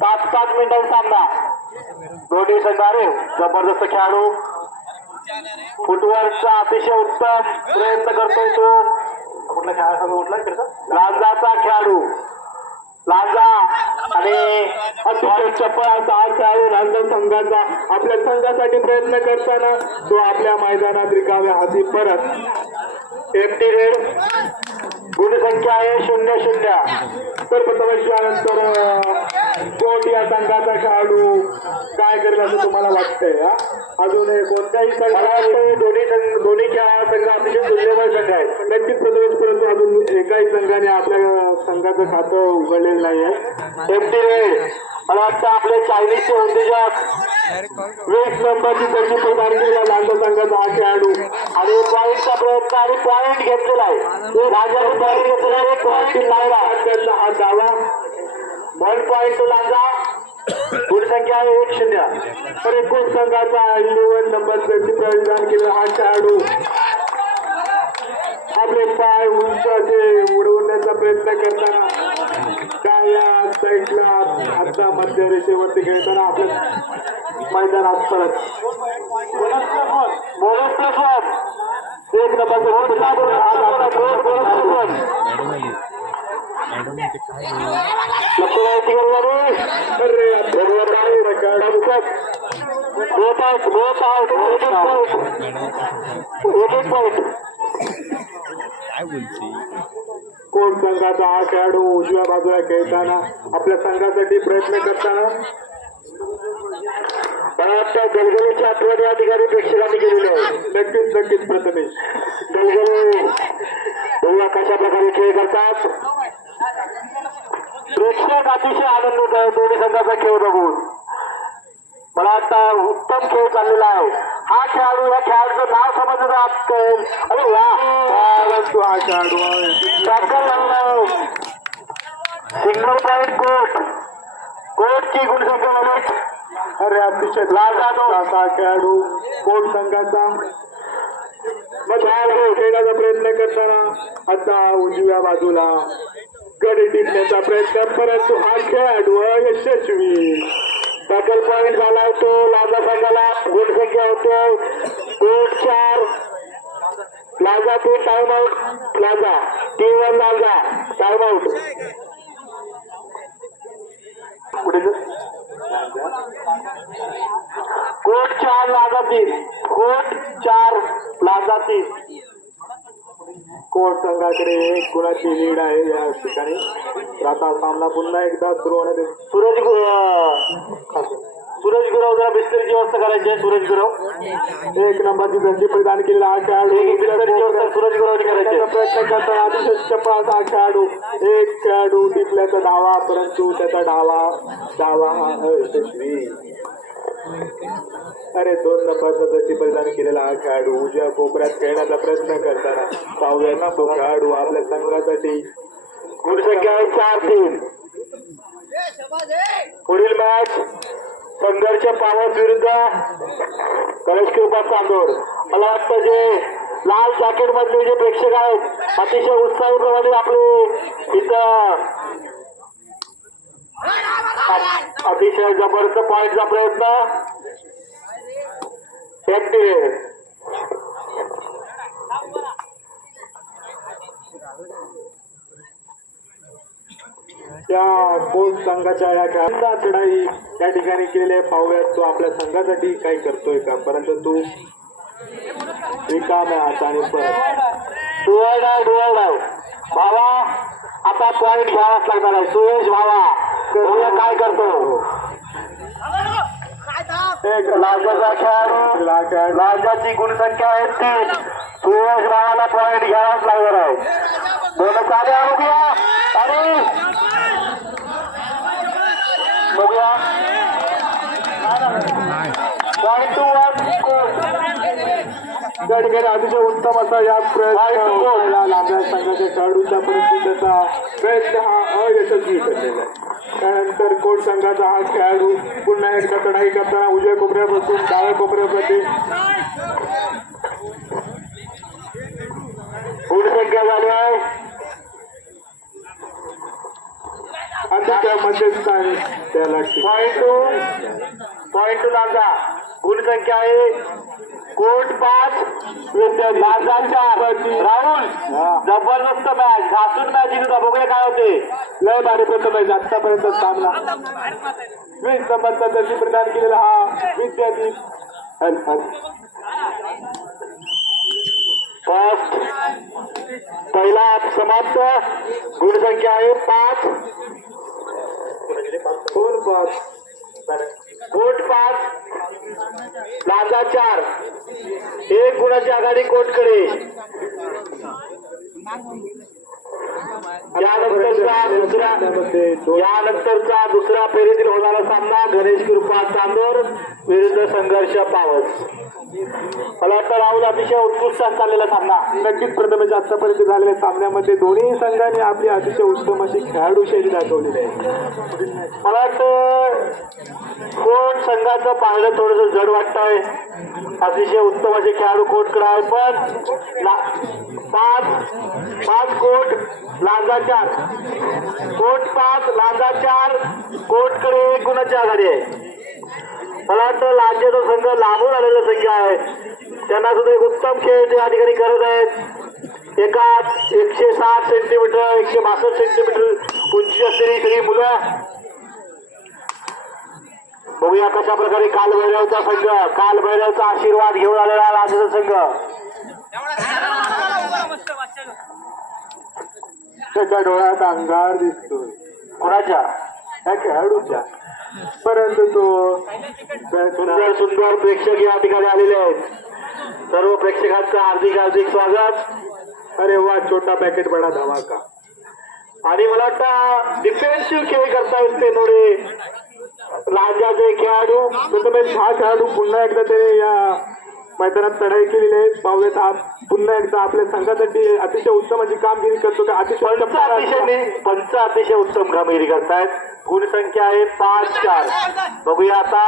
पाच पाच मिनिटांचा सामना. दोन्ही संघाने जबरदस्त खेळाडू. फुटबॉलचा अतिशय उत्तम प्रयत्न करतोय तो. कुठला खेळाडू म्हटलं लांजाचा खेळाडू. लांजा आणि अतिशय चपळ असा खेळाडू लांजा संघाचा आपल्या संघासाठी प्रयत्न करताना तो आपल्या मैदानात रिकाव्या हाती परत. एमटी रेड गुणसंख्या आहे शून्य शून्य. तर प्रथमेश्वरानंतर कोट या संघाचा खेळाडू काय करेल असं तुम्हाला वाटतंय? अजून कोणत्याही दोन्ही संघ दोन्ही खेळा संघ अतिशय दुर्दैवाय संघ आहे नक्कीच प्रथमेश परंतु अजून एकाही संघाने आपल्या संघाचं खातं उघडलेलं नाही आहे मला वाटतं आपले चायनीजचे उद्योजक वीस नंबरची त्याची प्रदान केलेला लांब संघाचा हा खेळाडू आणि. पॉईंटचा प्रयत्न आणि पॉईंट घेतलेला आहे. राजाने पॉईंट घेतलेला आहे पॉईंट लावला त्यांना हा दावा. One point Lanja. गुण संख्या आहे एक शून्य. तर एकूण संघाचा इलेव्हन नंबर त्याची प्रदान केलेला हा खेळाडू आपले पाय उंच असे उडवण्याचा प्रयत्न करताना काय या साईडला आता मध्य रेषेवरती खेळताना आपल्या मैदानात परत. एक नंबर काय बोलते? कोण संघाचा हा खेळाडू उजव्या बाजूला खेळताना आपल्या संघासाठी प्रयत्न करताना? मला वाटतं गलगलीची आठवण या ठिकाणी प्रेक्षकांनी केलेली आहे नक्कीच नक्कीच प्रथमेश. गलगली बघूया कशा प्रकारे खेळ करतात? प्रेक्षक अतिशय आनंदित आहे दोन्ही संघाचा खेळ बघून. मला वाटतं उत्तम खेळ चाललेला आहे. हा खेळाडू या खेळाडूचं नाव समजलं असेल अरे वा! काय तू हा खेळाडू लागलाय. सिंगल पॉईंट कोट कोटची गुणसंख्या अरे अतिशय लाजानो असा खेळाडू कोट संघाचा? मग खेळाडू खेळण्याचा प्रयत्न करताना आता उजव्या बाजूला गडी टिपण्याचा प्रयत्न परंतु हा खेळाडू यशस्वी टॅकल पॉइंट झाला होतो लाजा संघाला गुणसंख्या होतो. कोट चार. Lanja two time out Lanja T one Lanja. Time out कुठे कोट चार लाजा तीन कोट चार लाजा तीन कोट संघाकडे एक गुणाची लीड आहे या ठिकाणी. आता सामना पुन्हा एकदा सुरू होण्यात. सूरज सूरज गुरव जरा बिस्तरीची व्यवस्था करायची आहे सूरज गुरव. एक नंबरची संधी प्रदान केलेला हा खेळाडू एक बिस्तरीची व्यवस्था सूरज गुरवची करायची. प्रयत्न करताना अतिशय चपळाचा हा खेळाडू एक खेळाडू टिपल्याचा डावा परंतु त्याचा डावा डावा हा अयशस्वी. अरे दोन नंबरचा परिणाम परिधान केलेला हा खेळाडू उजव्या कोपऱ्यात खेळण्याचा प्रयत्न करताना पाहूया तो खेळाडू आपल्या संघासाठी गुणसंख्या आहे चार तीन. पुढील मॅच संघर्ष पावस विरुद्ध गणेश कृपा चांदोर. मला वाटतं जे लाल जॅकेट मधले जे प्रेक्षक आहेत अतिशय उत्साहीप्रमाणे आपले इथं अतिशय जबरदस्त पॉइंटचा प्रयत्न. ऍक्टिव्ह त्या कोच संघाच्या या खेळाचा चढाई त्या ठिकाणी केलेल्या पाहूयात तो आपल्या संघासाठी काही करतोय का? परंतु तू रिकाम हाताने परत डुअल डाव डुअल डाव भावा आता पॉईंट घ्यावाच लागणार आहे. सुरेश भावा काय करतो. एक लाजाचा खेळाडू लाजाची गुणसंख्या आहे तीन. सुरेश भावाला पॉईंट घ्यावाच लागणार आहे. दोन साध्या बघूया आणि बघूया. पॉईंट टू वन त्या ठिकाणी अतिशय उत्तम असा या प्रयत्न या लांब्या संघाच्या खेळाडूचा परंतु त्याचा प्रयत्न हा अयशस्वी ठरलेला आहे. त्यानंतर कोण संघाचा हा खेळाडू पुन्हा एकदा चढाई करताना उजव्या कोपऱ्यापासून डाव्या कोपऱ्यामध्ये गुणसंख्या झाली आहे त्या मध्यस्थानी त्याला point two point two Lanja गुण संख्या आहे. कोट पाच राहुल जबरदस्त मॅच घासून मॅच जिंकला बघूया काय होते. लय भारी प्रथम आहे आतापर्यंत सामना. वीस नंबरचा दर्शी प्रदान केलेला हा विद्यार्थी. फर्स्ट पहिला समाप्त. गुणसंख्या आहे पाच. दोन पाच. कोट पाच लांजा चार. एक गुणाची आघाडी कोटकडे. यानंतरचा दुसरा यानंतरचा दुसरा फेरीतील होणारा सामना गणेश कृपा चांदोर विरुद्ध संघर्ष पावस. मला वाटतं राहुल अतिशय उत्कृष्ट चाललेला सामना. नक्कीच प्रथमच आतापर्यंत झालेल्या सामन्यामध्ये दोन्ही संघांनी आपली अतिशय उत्तम अशी खेळाडू शैली दाखवलेली आहे. मला वाटतं कोण संघाचं पाहिलं थोडस जड वाटतंय. अतिशय उत्तम असे खेळाडू कोटकडे आहे पण पाच पाच कोट लांजा चार. कोट पाच लांजा चार. कोटकडे एक गुणाची आघाडी आहे. मला वाटतं लांजेचा संघ लांबून आलेला संघ आहे. त्यांना सुद्धा एक उत्तम खेळ ते या ठिकाणी करत आहेत. एका एकशे साठ सेंटीमीटर एकशे बासष्ट सेंटीमीटर उंची असलेली सगळी मुलं. बघूया कशा प्रकारे कालभैरवचा संघ कालभैरवचा आशीर्वाद घेऊन आलेला लांजेचा संघ. त्याच्या डोळ्यात अंगार दिसतोय. कोणाच्या? त्या खेळाडूच्या. परंतु तो सुंदर सुंदर प्रेक्षक या ठिकाणी आलेले आहेत. सर्व प्रेक्षकांचं हार्दिक हार्दिक स्वागत. अरे वा छोटा पॅकेट बडा धमाका. आणि मला वाटतं डिफेन्सिव्ह खेळ करता येत ते थोडे राज्याचे खेळाडू म्हणजे प्रथमेश खेळाडू पुन्हा एकदा ते या मैदानात चढाई केलेली आहे पावले हा पुन्हा एकदा आपल्या संघासाठी अतिशय उत्तम अशी कामगिरी करतो का? अतिशय पंच अतिशय उत्तम कामगिरी करतायत. गुण संख्या आहे पाच चार. बघूया आता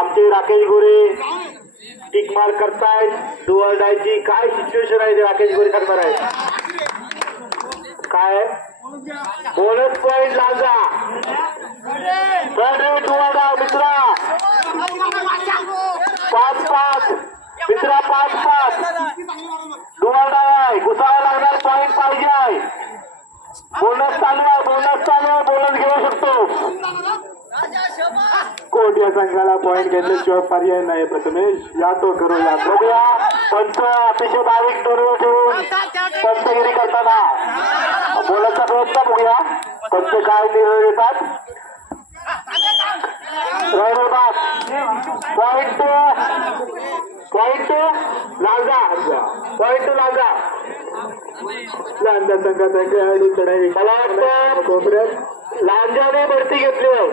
आमचे राकेश गोरे टिक मार्क करतायत. डुअल डायची काय सिच्युएशन आहे ते राकेश गोरे करणार आहे काय? बोनस पॉइंट लाजा. मित्रा. पाच पाच. तिसरा पाच पाच डुअल आहे. घुसावा लागणार पॉईंट पाहिजे आहे. बोनस चालू आहे. बोनस चालू आहे. बोनस घेऊ शकतो. कोट या संघाला पॉईंट घेतल्याशिवाय पर्याय नाही प्रथमेश. या तो करू. या बघूया. पंच अतिशय बारीक डोळे ठेवून पंचगिरी करताना. बोलायचा प्रयत्न बघूया. पंच काय निर्णय देतात point point Lanja point two Lanja Lanja संघाचा खेळाडू चढाई. मला वाटतं कोपऱ्यात. लांजाने भरती घेतली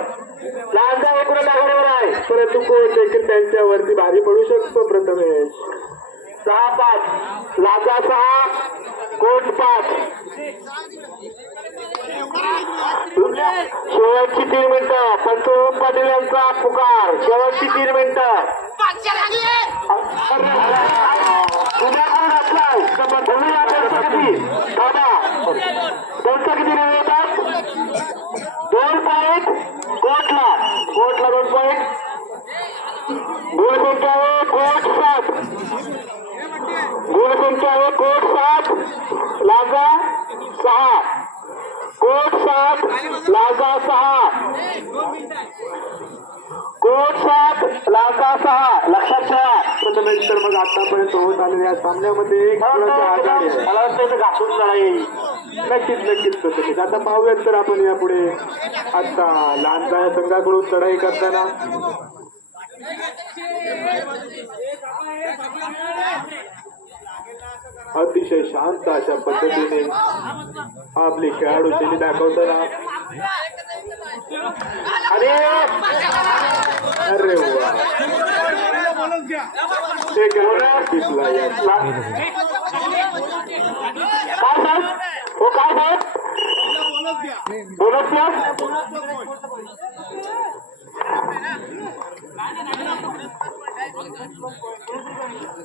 लांजा एकूण आघाडीवर आहे. परंतु कोच देखील त्यांच्यावरती भारी पडू शकतो प्रथमेश. सहा पाच. लांजा सहा. कोट पाच. शेवटची तीन मिनिटं. पंचोम पाटील यांचा पुकार. शेवटची तीन मिनिटं. दोन पॉईंट कोटला कोटला दोन पॉईंट संख्या आहे कोट सात लाजा सहा कोट सात लाजा सहा कोट सात लाजा सहा लक्षात प्रथमेश तर मग आतापर्यंत होत आलेल्या या सामन्यामध्ये एक. मला वाटतं घासून येईल नक्कीच नक्कीच प्रथमेश आता पाहूयात तर आपण यापुढे आता लहानसा या संघाकडून चढाई करताना. अतिशय शांत अशा पद्धतीने आपली खेळाडू शैली दाखवताना. अरे अरे वा ते काय काय साहेब हो काय साहेब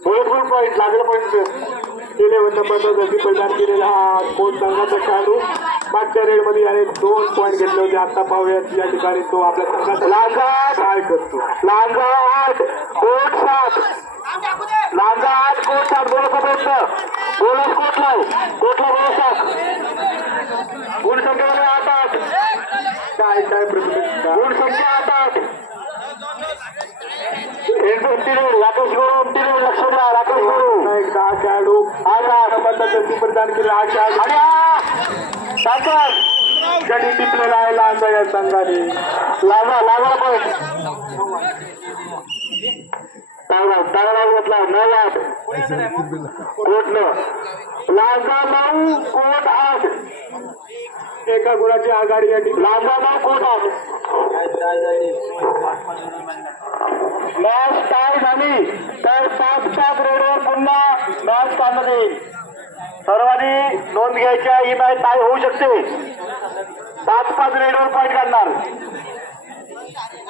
बोलत पॉईंट लागले पॉईंट इलेव्हन नंबरचा जशी परिधान केलेला हा कोच संघाचा खेळाडू मागच्या रेडमध्ये याने दोन पॉईंट घेतले होते आता पाहूयात या ठिकाणी तो आपल्या संघाचा लांजा काय करतो लांजा आठ कोट सात लांजा आठ कोट सात बोलत प्रयत्न बोलत कोटला कोटला बोलत सात गुण संख्येमध्ये आठ आठ. काय काय गुण संख्या आठ आठ राकेश गुरु लक्ष द्या राकेश गुरु एकदा हा खेळाडू जशी प्रदान केला हा खेळाडू आणि साखर गडी टिपलेला आहे लांजा या संघाने. लावा लावा पण चांगला चांगला घेतला कोटनं. लांजा नऊ कोट आठ. एका गुणाची आघाडी या ठिकाणी. लांजा नऊ कोट आठ. मॅच झाली. तर पाच पाच रेडवर पुन्हा मॅच काढण्यात येईल सर्वांनी नोंद घ्यायच्या ही मॅच काय होऊ शकते. पाच पाच रेडवर पॉईंट काढणार.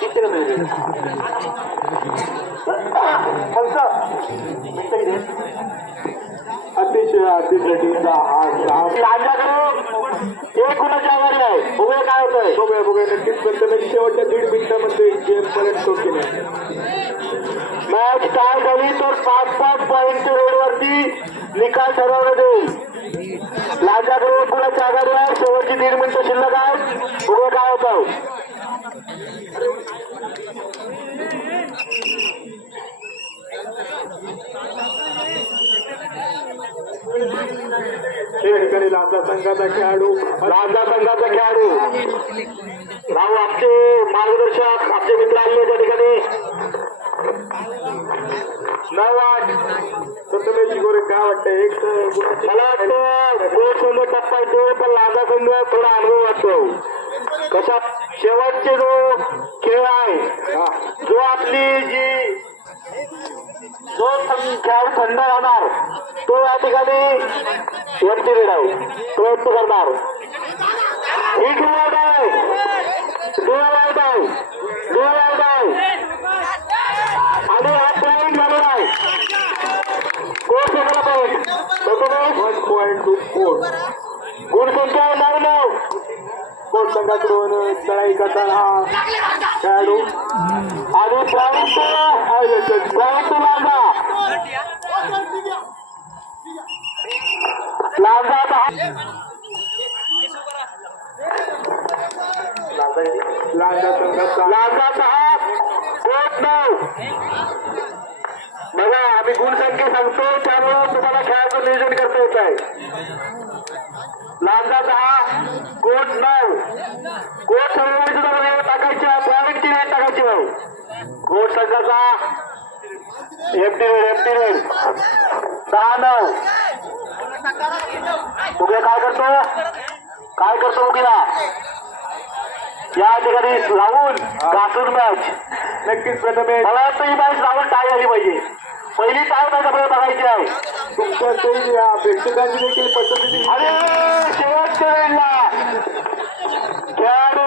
किती रन झाले? पंच? मिनिटं किती? अतिशय अतिशय टीमचा हा लांजाकडे एक गुणाची आवाज आहे बघूया काय होतंय? बघूया बघूया नक्कीच पंतप्रधान शेवटच्या दीड मिनिटामध्ये गेम पर्यंत तो केला मॅच काय झाली तर पाच पाच पॉईंट रोडवरती निकाल ठरवण्यात येईल लाजाकडे एक गुणाची आघाडी आहे शेवटची दीड मिनिटं शिल्लक आहे बघूया काय होतं या ठिकाणी लांजा संघाचा खेळाडू लांजा संघाचा खेळाडू. राहू आमचे मार्गदर्शक आमचे मित्र आले त्या ठिकाणी. नऊ आठ गोरे काय वाटतं एक मला वाटतं गोल संघ टप्पा येतो पण लांजा संघ थोडा अनुभव वाटतो. कशा शेवटचे जो खेळ आहे जो आपली जी जो खेळाडू थंड राहणार तो या ठिकाणी एमटी रेड आहे तो एमटी करणार ही डुअल आउट आहे डुअल आउट आहे डुअल आउट आहे आणि हा पॉईंट झालेला आहे कोण सगळा point one point two four गुण संख्या नऊ नऊ कोण संघाकडून चढाई करताना हा खेळाडू आणि पॉईंट पॉईंट लांजा लांजा सहा कोट नऊ बघा आम्ही गुणसंख्या सांगतो त्यामुळं तुम्हाला खेळाचं नियोजन करता येत आहे लांजा दहा कोट नऊ कोट सर्व सुद्धा प्रायव्हेट टीम आहे पॉईंटची टाकायची भाऊ कोट संघाचा एफटी रेड एफटी रेड. सहा नऊ. उगे काय करतो? काय करतो उगीला? या ठिकाणी लावून घासून मॅच नक्कीच प्रथमे मला वाटतं ही मॅच लावून टाय झाली पाहिजे. पहिली टाय मॅच आपल्याला बघायची आहे. तुमच्या ते या प्रेक्षकांची देखील पद्धती अरे शेवटच्या वेळेला खेळाडू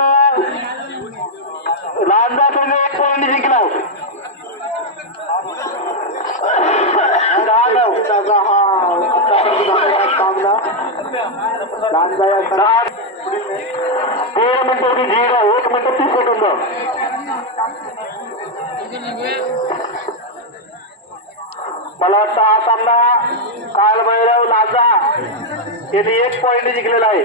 संघ एक पॉईंट जिंकला दहा नऊ. त्याचा हा आतापर्यंत झालेला सामना लांजा या संघात तेरा मिनिटाची झीड आहे एक मिनिट तीस सेकंद मला वाटतं हा एक पॉईंट जिंकलेला आहे.